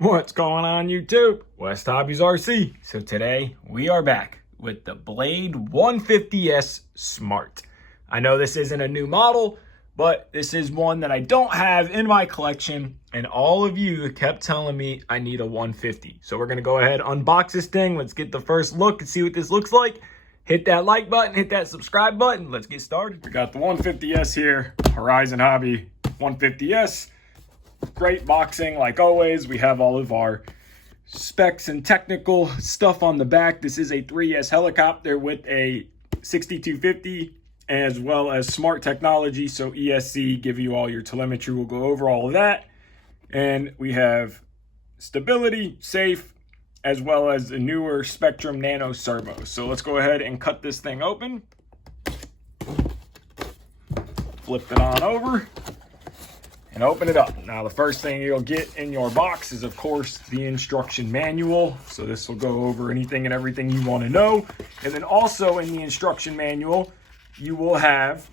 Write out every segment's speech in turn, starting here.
What's going on YouTube? WestHobbiesRC. So today we are back with the Blade 150S Smart. I know this isn't a new model, but this is one that I don't have in my collection, and all of you kept telling me I need a 150. So we're gonna go ahead, unbox this thing. Let's get the first look and see what this looks like. Hit that like button, hit that subscribe button. Let's get started. We got the 150S here, Horizon Hobby 150S. Great boxing like always. We have all of our specs and technical stuff on the back. This is a 3S helicopter with a 6250 as well as smart technology. So ESC, give you all your telemetry. We'll go over all of that. And we have stability, safe, as well as a newer Spectrum Nano servo. So let's go ahead and cut this thing open. Flip it on over and open it up. Now, the first thing you'll get in your box is, of course, the instruction manual. So this will go over anything and everything you want to know. And then also in the instruction manual, you will have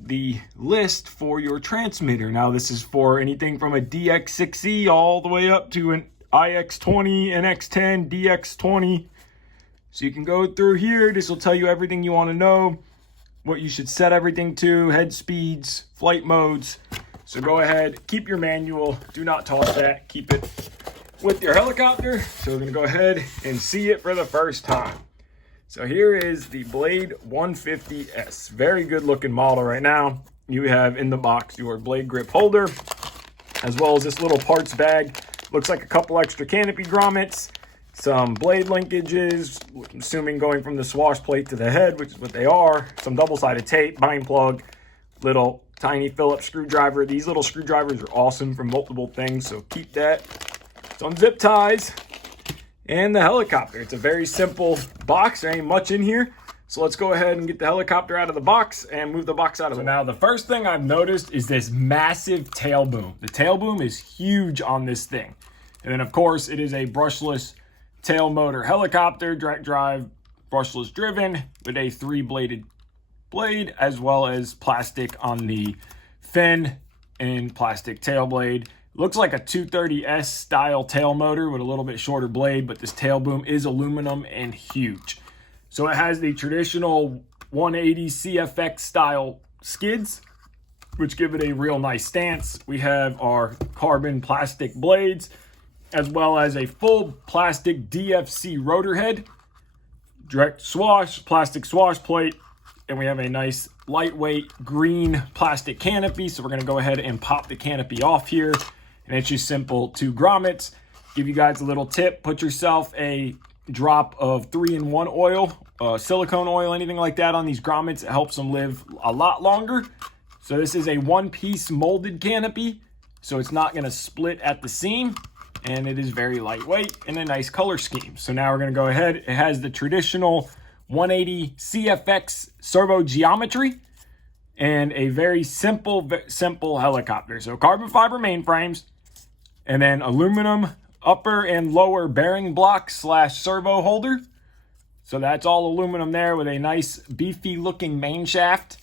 the list for your transmitter. Now, this is for anything from a DX6E all the way up to an IX20, NX10, DX20. So you can go through here. This will tell you everything you want to know, what you should set everything to, head speeds, flight modes. So go ahead, keep your manual, do not toss that, keep it with your helicopter. So we're gonna go ahead and see it for the first time. So here is the Blade 150S. Very good looking model right now. You have in the box your blade grip holder, as well as this little parts bag. Looks like a couple extra canopy grommets, some blade linkages, I'm assuming going from the swash plate to the head, which is what they are, some double-sided tape, bind plug, little tiny Phillips screwdriver. These little screwdrivers are awesome for multiple things, so keep that. Some zip ties and the helicopter. It's a very simple box. There ain't much in here. So let's go ahead and get the helicopter out of the box and move the box out of the way. Now, the first thing I've noticed is this massive tail boom. The tail boom is huge on this thing. And then, of course, it is a brushless tail motor helicopter, direct drive, brushless driven with a 3-bladed blade, as well as plastic on the fin and plastic tail blade. Looks like a 230S style tail motor with a little bit shorter blade, but this tail boom is aluminum and huge. So it has the traditional 180 CFX style skids, which give it a real nice stance. We have our carbon plastic blades, as well as a full plastic DFC rotor head, direct swash, plastic swash plate, and we have a nice lightweight green plastic canopy. So we're gonna go ahead and pop the canopy off here. And it's just simple 2 grommets. Give you guys a little tip, put yourself a drop of 3-in-1 oil, silicone oil, anything like that on these grommets. It helps them live a lot longer. So this is a 1-piece molded canopy, so it's not gonna split at the seam, and it is very lightweight and a nice color scheme. So now we're gonna go ahead. It has the traditional 180 CFX servo geometry and a very simple helicopter. So carbon fiber mainframes, and then aluminum upper and lower bearing block / servo holder. So that's all aluminum there with a nice beefy looking main shaft,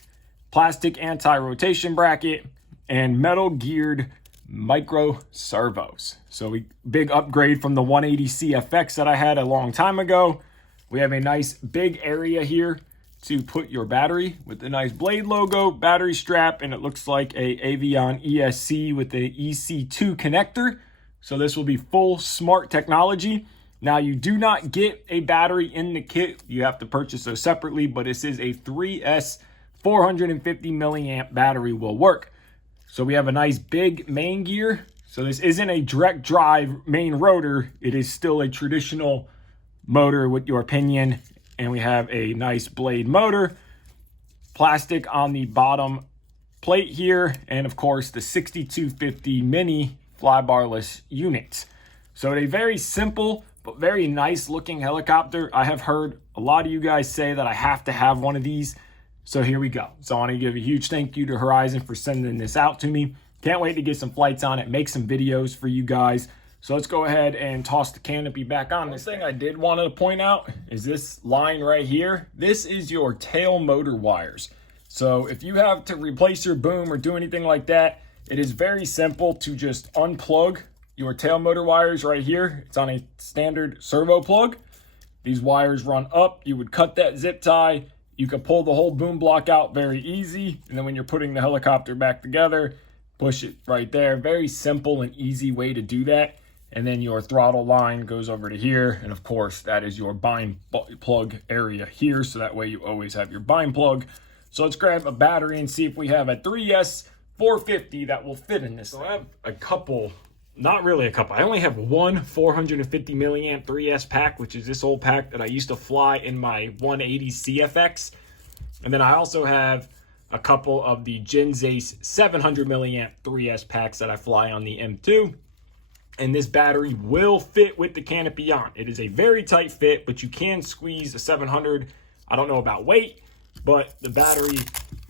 plastic anti-rotation bracket, and metal geared micro servos. So big upgrade from the 180 CFX that I had a long time ago. We have a nice big area here to put your battery with the nice Blade logo, battery strap, and it looks like a Avion ESC with the EC2 connector. So this will be full smart technology. Now, you do not get a battery in the kit. You have to purchase those separately, but this is a 3S 450 milliamp battery will work. So we have a nice big main gear. So this isn't a direct drive main rotor. It is still a traditional motor with your pinion, and we have a nice blade motor, plastic on the bottom plate here, and of course the 6250 mini flybarless units. So a very simple but very nice looking helicopter. I have heard a lot of you guys say that I have to have one of these, so here we go. So I want to give a huge thank you to Horizon for sending this out to me. Can't wait to get some flights on it, make some videos for you guys. So let's go ahead and toss the canopy back on. This thing I did want to point out is this line right here. This is your tail motor wires. So if you have to replace your boom or do anything like that, it is very simple to just unplug your tail motor wires right here. It's on a standard servo plug. These wires run up. You would cut that zip tie. You can pull the whole boom block out very easy. And then when you're putting the helicopter back together, push it right there. Very simple and easy way to do that. And then your throttle line goes over to here. And of course, that is your bind plug area here. So that way you always have your bind plug. So let's grab a battery and see if we have a 3S 450 that will fit in this. So I have a couple, not really a couple. I only have one 450 milliamp 3S pack, which is this old pack that I used to fly in my 180 CFX. And then I also have a couple of the Genzace 700 milliamp 3S packs that I fly on the M2. And this battery will fit with the canopy on. It is a very tight fit, but you can squeeze a 700. I don't know about weight, but the battery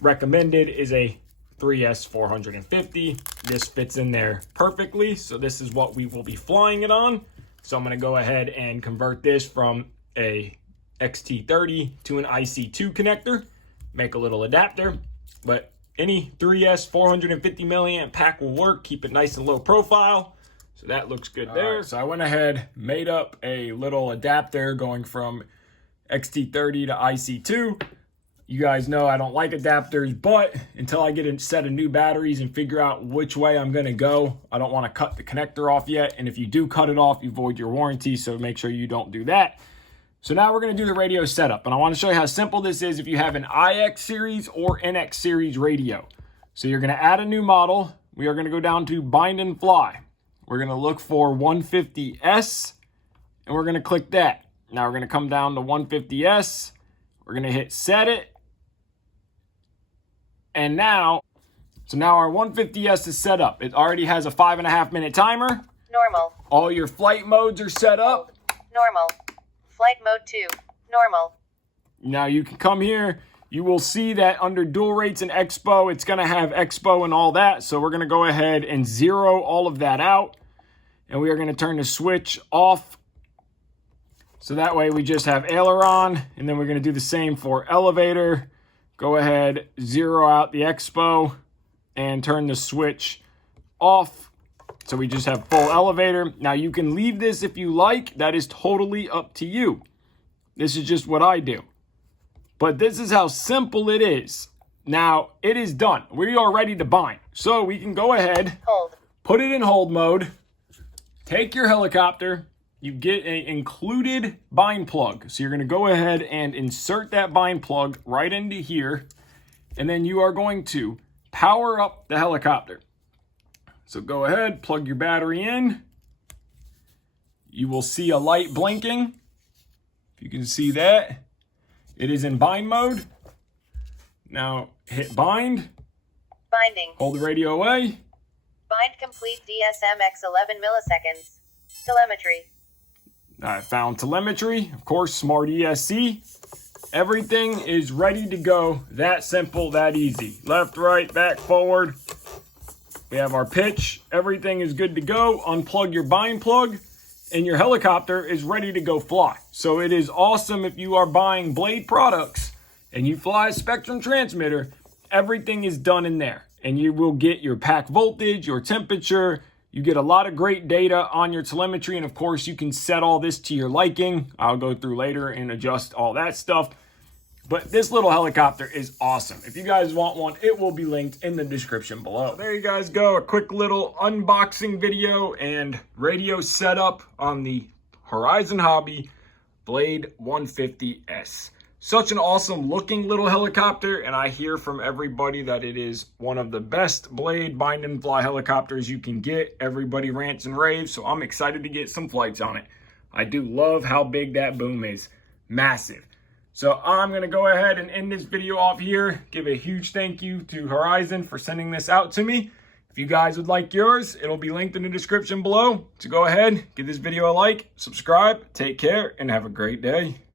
recommended is a 3S 450. This fits in there perfectly. So this is what we will be flying it on. So I'm going to go ahead and convert this from a XT30 to an IC2 connector, make a little adapter, but any 3S 450 milliamp pack will work. Keep it nice and low profile. So that looks good there. Right, so I went ahead, made up a little adapter going from XT30 to IC2. You guys know I don't like adapters, but until I get a set of new batteries and figure out which way I'm going to go, I don't want to cut the connector off yet. And if you do cut it off, you void your warranty, so make sure you don't do that. So now we're going to do the radio setup, and I want to show you how simple this is if you have an IX series or NX series radio. So you're going to add a new model. We are going to go down to bind and fly. We're going to look for 150S, and we're going to click that. Now we're going to come down to 150S. We're going to hit set it. And now our 150S is set up. It already has a 5.5 minute timer. Normal. All your flight modes are set up. Normal. Flight mode 2. Normal. Now you can come here. You will see that under dual rates and Expo, it's going to have Expo and all that. So we're going to go ahead and zero all of that out. And we are going to turn the switch off. So that way we just have aileron. And then we're going to do the same for elevator. Go ahead, zero out the Expo and turn the switch off. So we just have full elevator. Now you can leave this if you like. That is totally up to you. This is just what I do. But this is how simple it is. Now it is done. We are ready to bind. So we can go ahead, put it in hold mode, take your helicopter. You get an included bind plug. So you're going to go ahead and insert that bind plug right into here. And then you are going to power up the helicopter. So go ahead, plug your battery in. You will see a light blinking. If you can see that, it is in bind mode. Now hit bind. Binding. Hold the radio away. Bind complete DSMX 11 milliseconds. Telemetry. I found telemetry, of course, smart ESC. Everything is ready to go. That simple, that easy. Left, right, back, forward. We have our pitch. Everything is good to go. Unplug your bind plug and your helicopter is ready to go fly. So it is awesome if you are buying Blade products and you fly a Spectrum transmitter. Everything is done in there and you will get your pack voltage, your temperature. You get a lot of great data on your telemetry, and of course, you can set all this to your liking. I'll go through later and adjust all that stuff. But this little helicopter is awesome. If you guys want one, it will be linked in the description below. So there you guys go, a quick little unboxing video and radio setup on the Horizon Hobby Blade 150S. Such an awesome looking little helicopter, and I hear from everybody that it is one of the best Blade bind and fly helicopters you can get. Everybody rants and raves, so I'm excited to get some flights on it. I do love how big that boom is. Massive. So I'm going to go ahead and end this video off here. Give a huge thank you to Horizon for sending this out to me. If you guys would like yours, it'll be linked in the description below. So go ahead, give this video a like, subscribe, take care, and have a great day.